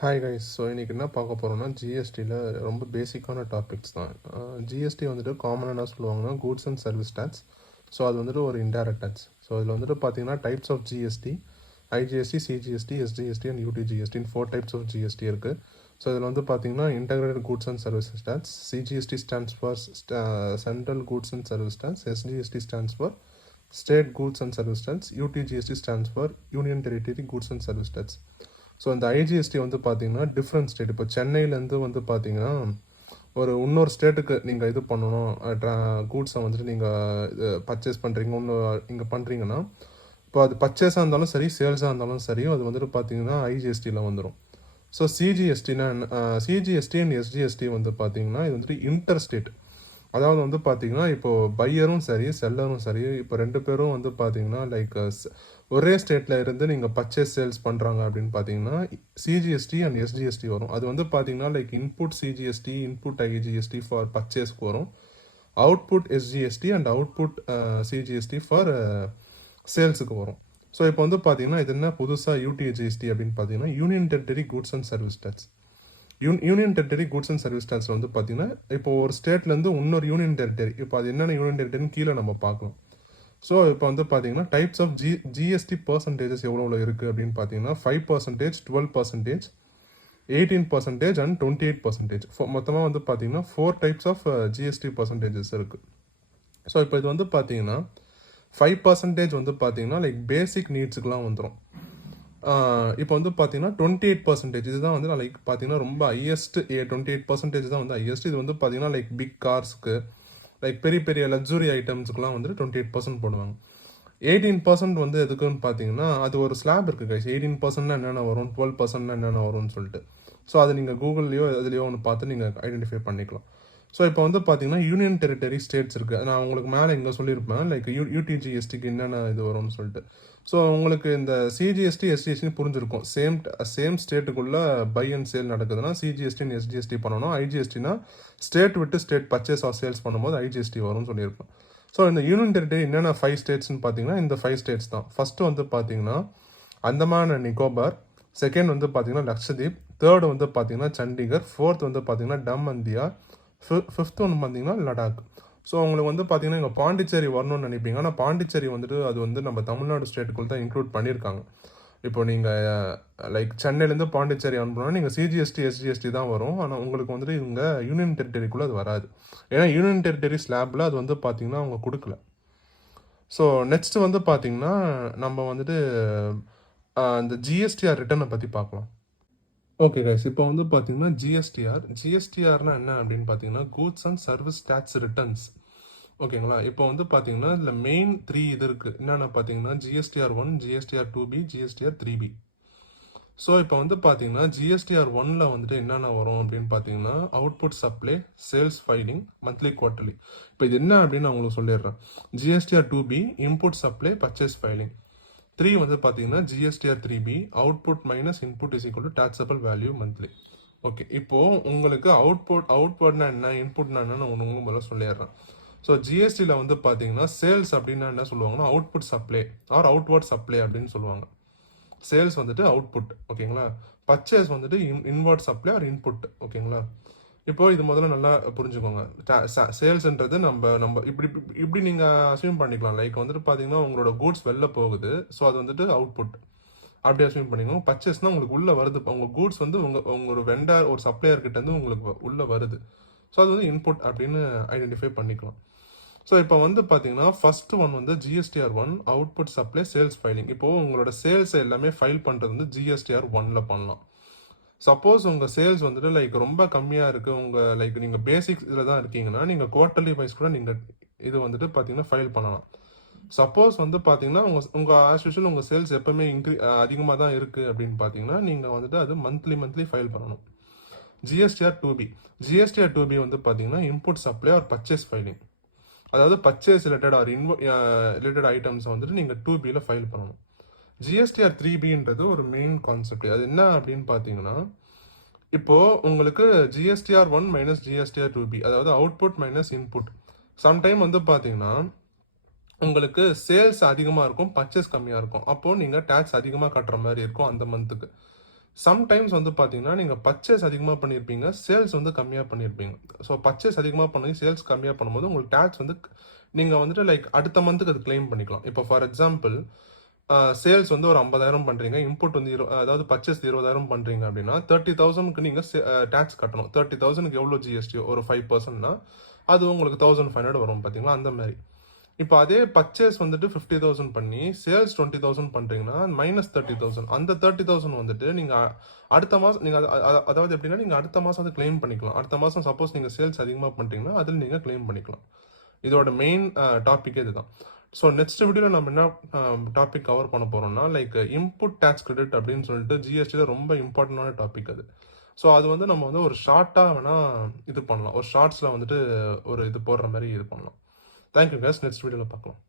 Hi guys. So இன்றைக்கி என்ன பார்க்க போகிறோம்னா ஜிஎஸ்டியில் ரொம்ப பேசிக்கான டாபிக்ஸ் தான். ஜிஎஸ்டி வந்துட்டு காமனாக என்ன சொல்லுவாங்கன்னா goods and service tax. So அது வந்துட்டு ஒரு இன்டைரக்ட் டேக்ஸ். ஸோ இதில் வந்துட்டு பார்த்தீங்கன்னா types of GST, IGST, CGST, SGST and யூடிஜிஎஸ்டின்னு 4 டைப்ஸ் ஆஃப் ஜிஎஸ்டி இருக்குது. ஸோ இதில் வந்து பார்த்தீங்கன்னா integrated goods and services tax, CGST stands for central goods and service tax, SGST stands for state goods and service tax, UTGST stands for union territory goods and service tax. So இந்த IGST வந்து பார்த்தீங்கன்னா different state. இப்போ சென்னையிலேருந்து வந்து பார்த்தீங்கன்னா இன்னொரு ஸ்டேட்டுக்கு நீங்கள் இது பண்ணணும், கூட்ஸை வந்துட்டு நீங்கள் இது பர்ச்சேஸ் பண்ணுறீங்க, ஒன்று இங்கே பண்ணுறீங்கன்னா இப்போ அது பர்ச்சேஸாக இருந்தாலும் சரி, சேல்ஸாக இருந்தாலும் சரி, அது வந்துட்டு பார்த்தீங்கன்னா ஐஜிஎஸ்டியில் வந்துடும். ஸோ சிஜிஎஸ்டினா சிஜிஎஸ்டி அண்ட் எஸ்ஜிஎஸ்டி வந்து பார்த்தீங்கன்னா இது வந்துட்டு இன்டர் ஸ்டேட். அதாவது வந்து பார்த்தீங்கன்னா இப்போது பையரும் சரி செல்லரும் சரி, இப்போ 2 பேரும் வந்து பார்த்தீங்கன்னா லைக் ஒரே ஸ்டேட்டில் இருந்து நீங்கள் பர்ச்சேஸ் சேல்ஸ் பண்ணுறாங்க அப்படின்னு பார்த்தீங்கன்னா சிஜிஎஸ்டி அண்ட் எஸ்ஜிஎஸ்டி வரும். அது வந்து பார்த்தீங்கன்னா like input CGST, input IGST for பர்ச்சேஸ்க்கு வரும், output SGST and output CGST for சேல்ஸுக்கு வரும். ஸோ இப்போ வந்து பார்த்தீங்கன்னா இது என்ன புதுசாக யூடிஜிஎஸ்டி அப்படின்னு பார்த்தீங்கன்னா union territory goods and service tax. Union territory goods and service tax வந்து பார்த்தீங்கன்னா இப்போ ஒரு ஸ்டேட்லேருந்து இன்னொரு யூனியன் டெரிட்டரி, இப்போ அது என்னென்ன யூனியன் டெரிட்டரின்னு கீழே நம்ம பார்க்கலாம். ஸோ இப்போ வந்து பார்த்தீங்கன்னா டைப்ஸ் ஆஃப் ஜிஎஸ்டி பர்சன்டேஜஸ் எவ்வளோ இருக்குது அப்படின்னு பார்த்தீங்கன்னா 5%, 12%, 18% அண்ட் 28%. மொத்தமாக வந்து பார்த்தீங்கன்னா 4 டைப்ஸ் ஆஃப் ஜிஎஸ்டி பர்சன்டேஜஸ் இருக்குது. ஸோ இப்போ இது வந்து பார்த்தீங்கன்னா 5% வந்து பார்த்தீங்கன்னா லைக் பேசிக் நீட்ஸுக்கெலாம் வந்துடும். இப்போ வந்து பார்த்தீங்கன்னா 28% இதுதான் வந்து லைக் பார்த்தீங்கன்னா ரொம்ப ஹையஸ்ட். 28% தான் வந்து ஹையஸ்ட். இது வந்து பார்த்தீங்கன்னா லைக் பிக் கார்ஸ்க்கு, லைக் பெரிய பெரிய லக்ஸுரி ஐட்டம்ஸுக்குலாம் வந்துட்டு 28% போடுவாங்க. 18% வந்து எதுக்குன்னு பார்த்தீங்கன்னா அது ஒரு ஸ்லாப் இருக்குது கைஸ். 18% என்னென்ன வரும், 12% என்னென்ன வரும்னு சொல்லிட்டு. ஸோ அது நீங்கள் கூகுள்லேயோ அதுலேயோ ஒன்று பார்த்து நீங்கள் ஐடென்டிஃபை பண்ணிக்கலாம். ஸோ இப்போ வந்து பார்த்தீங்கன்னா யூனியன் டெரிட்டரி ஸ்டேட்ஸ் இருக்குது. நான் உங்களுக்கு மேலே இங்கே சொல்லியிருப்பேன் லைக் யூடிஜிஎஸ்டிக்கு என்னென்ன இது வரும்னு சொல்லிட்டு. ஸோ உங்களுக்கு இந்த சிஜிஎஸ்டி எஸ்ஜிஎஸ்டி புரிஞ்சிருக்கும். சேம் ஸ்டேட்டுக்குள்ளே பை அண்ட் சேல் நடக்குதுன்னா சிஜிஎஸ்டி அண்ட் எஸ்ஜிஎஸ்டி பண்ணணும். ஐஜிஎஸ்டினா ஸ்டேட் விட்டு ஸ்டேட் பர்ச்சேஸ் ஆர் சேல்ஸ் பண்ணும்போது ஐஜிஎஸ்டி வரும்னு சொல்லியிருப்பேன். ஸோ இந்த யூனியன் டெரிட்டரி என்னென்ன 5 ஸ்டேட்ஸ்னு பார்த்தீங்கன்னா இந்த 5 ஸ்டேட்ஸ் தான். ஃபஸ்ட்டு வந்து பார்த்தீங்கன்னா அந்தமான் அண்ட் நிக்கோபார், செகண்ட் வந்து பார்த்தீங்கன்னா லக்ஷதீப், தேர்டு வந்து பார்த்தீங்கன்னா சண்டிகர், ஃபோர்த் வந்து பார்த்தீங்கன்னா டம்மந்தியா, ஃபிஃப்த் ஒன்று பார்த்தீங்கன்னா லடாக். ஸோ உங்களுக்கு வந்து பார்த்தீங்கன்னா இங்கே பாண்டிச்சேரி வரணும்னு நினைப்பீங்க. ஆனால் பாண்டிச்சேரி வந்துட்டு அது வந்து நம்ம தமிழ்நாடு ஸ்டேட்டுக்குள்ள தான் இன்க்ளூட் பண்ணியிருக்காங்க. இப்போ நீங்கள் லைக் சென்னையிலேருந்து பாண்டிச்சேரி அனுப்புனா நீங்கள் சிஜிஎஸ்டி எஸ்ஜிஎஸ்டி தான் வரும். ஆனால் உங்களுக்கு வந்துட்டு இங்கே யூனியன் டெரிட்டரிக்குள்ளே அது வராது. ஏன்னா யூனியன் டெரிட்டரி ஸ்லாப்பில் அது வந்து பார்த்தீங்கன்னா அவங்க கொடுக்கல. ஸோ நெக்ஸ்ட் வந்து பார்த்தீங்கன்னா நம்ம வந்துட்டு இந்த ஜிஎஸ்டிஆர் ரிட்டர்னை பற்றி பார்க்கலாம். ஓகே கைஸ், இப்போ வந்து பார்த்தீங்கன்னா ஜிஎஸ்டிஆர்னா என்ன அப்படின்னு பார்த்தீங்கன்னா goods and service tax returns. ஓகேங்களா? இப்போ வந்து பார்த்தீங்கன்னா இதில் மெயின் 3 இது இருக்குது. என்னென்ன பார்த்தீங்கன்னா GSTR 1, GSTR 2B, GSTR 3B. So இப்போ வந்து பார்த்தீங்கன்னா ஜிஎஸ்டிஆர் 1ல் வந்துட்டு என்னென்ன வரும் அப்படின்னு பார்த்தீங்கன்னா output supply, sales filing, monthly quarterly. இப்போ இது என்ன அப்படின்னு நான் உங்களுக்கு சொல்லிடுறேன். GSTR 2B input supply, purchase filing. 3 வந்து பார்த்தீங்கன்னா GSTR 3B output minus input is equal to taxable value monthly. Okay, இப்போது உங்களுக்கு அவுட்புட்னா என்ன, இன்புட்னா என்னன்னு உங்களுக்கு முதல்ல சொல்லிடுறேன். ஸோ ஜிஎஸ்டியில் வந்து பார்த்தீங்கன்னா சேல்ஸ் அப்படின்னா என்ன சொல்லுவாங்கன்னா output supply or outward supply அப்படின்னு சொல்லுவாங்க. சேல்ஸ் வந்துட்டு அவுட்புட். ஓகேங்களா? பர்ச்சேஸ் வந்துட்டு இன்வர்ட் சப்ளை ஆர் இன்புட். ஓகேங்களா? இப்போ இது முதல்ல நல்லா புரிஞ்சுக்கோங்க. சேல்ஸ்ன்றது நம்ம இப்படி நீங்கள் அசியூம் பண்ணிக்கலாம். லைக் வந்துட்டு பார்த்தீங்கன்னா உங்களோட கூட்ஸ் வெளில போகுது, ஸோ அது வந்துட்டு அவுட்புட் அப்படி அசியூம் பண்ணிக்கோங்க. பர்ச்சேஸ்னால் உங்களுக்கு உள்ளே வருது, உங்கள் கூட்ஸ் வந்து உங்கள் வெண்டர் ஒரு சப்ளையர் கிட்டேருந்து உங்களுக்கு உள்ளே வருது, ஸோ அது வந்து இன்புட் அப்படின்னு ஐடென்டிஃபை பண்ணிக்கலாம். ஸோ இப்போ வந்து பார்த்தீங்கன்னா ஃபர்ஸ்ட் ஒன் வந்து GSTR 1 output supply sales filing. இப்போது உங்களோட சேல்ஸ் எல்லாமே ஃபைல் பண்ணுறது வந்து ஜிஎஸ்டிஆர் 1ல் பண்ணலாம். சப்போஸ் உங்கள் சேல்ஸ் வந்துட்டு லைக் ரொம்ப கம்மியாக இருக்குது, உங்கள் லைக் நீங்கள் பேசிக்ஸ் இதில் தான் இருக்கீங்கன்னா நீங்கள் குவார்ட்டர்லி வைஸ் கூட நீங்கள் இது வந்துட்டு பார்த்தீங்கன்னா ஃபைல் பண்ணலாம். சப்போஸ் வந்து பார்த்தீங்கன்னா உங்கள் ஆஸ் யூஷுவல் உங்கள் சேல்ஸ் எப்போவுமே அதிகமாக தான் இருக்குது அப்படின்னு பார்த்தீங்கன்னா நீங்கள் வந்துட்டு அது மந்த்லி ஃபைல் பண்ணணும். ஜிஎஸ்டிஆர் 2B வந்து பார்த்தீங்கன்னா input supply or purchase filing. அதாவது பர்ச்சேஸ் ரிலேட்டட் ஆர் ரிலேட்டட் ஐட்டம்ஸை வந்துட்டு நீங்கள் 2Bயில் ஃபைல் பண்ணணும். ஜிஎஸ்டிஆர் 3Bன்றது ஒரு மெயின் கான்செப்ட். அது என்ன அப்படின்னு பார்த்தீங்கன்னா இப்போது உங்களுக்கு ஜிஎஸ்டிஆர் 1 மைனஸ் ஜிஎஸ்டிஆர் 2B, அதாவது அவுட்புட் மைனஸ் இன்புட். சம்டைம் வந்து பார்த்தீங்கன்னா உங்களுக்கு சேல்ஸ் அதிகமாக இருக்கும், பர்ச்சேஸ் கம்மியாக இருக்கும். அப்போது நீங்கள் டேக்ஸ் அதிகமாக கட்டுற மாதிரி இருக்கும் அந்த மந்த்துக்கு. சம்டைம்ஸ் வந்து பார்த்தீங்கன்னா, நீங்க பர்ச்சேஸ் அதிகமா பண்ணியிருப்பீங்க. சேல்ஸ் வந்து கம்மியா பண்ணியிருப்பீங்க. ஸோ பர்ச்சேஸ் அதிகமா பண்ணி, சேல்ஸ் கம்மியா பண்ணும்போது உங்களுக்கு டாக்ஸ் வந்து நீங்க வந்துட்டு லைக் அடுத்த மந்த்துக்கு அது கிளைம் பண்ணிக்கலாம். இப்போ ஃபார் எக்ஸாம்பிள் சேல்ஸ் வந்து ஒரு 50,000 பண்றீங்க. இன்புட் வந்து அதாவது பர்ச்சேஸ் 20,000 பண்றீங்க அப்படின்னா, 30,000க்கு நீங்க டாக்ஸ் கட்டணும். 30,000க்கு எவ்வளோ ஜிஎஸ்டி? ஒரு 5%னா, அது உங்களுக்கு 1,500 வரும் பார்த்தீங்களா? அந்த மாரி. இப்போ அதே பர்ச்சேஸ் வந்துட்டு 50,000 பண்ணி, சேல்ஸ் 20,000 பண்றீங்கன்னா, -30,000. அந்த 30,000 வந்துட்டு நீங்க அடுத்த மாசம் நீங்க அதாவது எப்படின்னா, நீங்க அடுத்த மாசம் வந்து கிளைம் பண்ணிக்கலாம். அடுத்த மாசம் சப்போஸ் நீங்க சேல்ஸ் அதிகமா பண்றீங்கன்னா, அதில நீங்க கிளைம் பண்ணிக்கலாம். இதோட மெயின் டாபிக்கே இதுதான். ஸோ நெக்ஸ்ட் வீடியோல நம்ம என்ன டாபிக் கவர் பண்ண போறோம்னா, லைக் இன்புட் டாக்ஸ் கிரெடிட் அப்படின்னு சொல்லிட்டு ஜிஎஸ்டில ரொம்ப இம்பார்ட்டன்டான டாபிக் அது. ஸோ அது வந்து நம்ம வந்து ஒரு ஷார்ட்டா வேணா இது பண்ணலாம். ஒரு ஷார்ட்ஸ்ல வந்துட்டு ஒரு இது போடுற மாரி இது பண்ணலாம். Thank you guys. நெக்ஸ்ட் வீடியோல பார்க்கலாம்.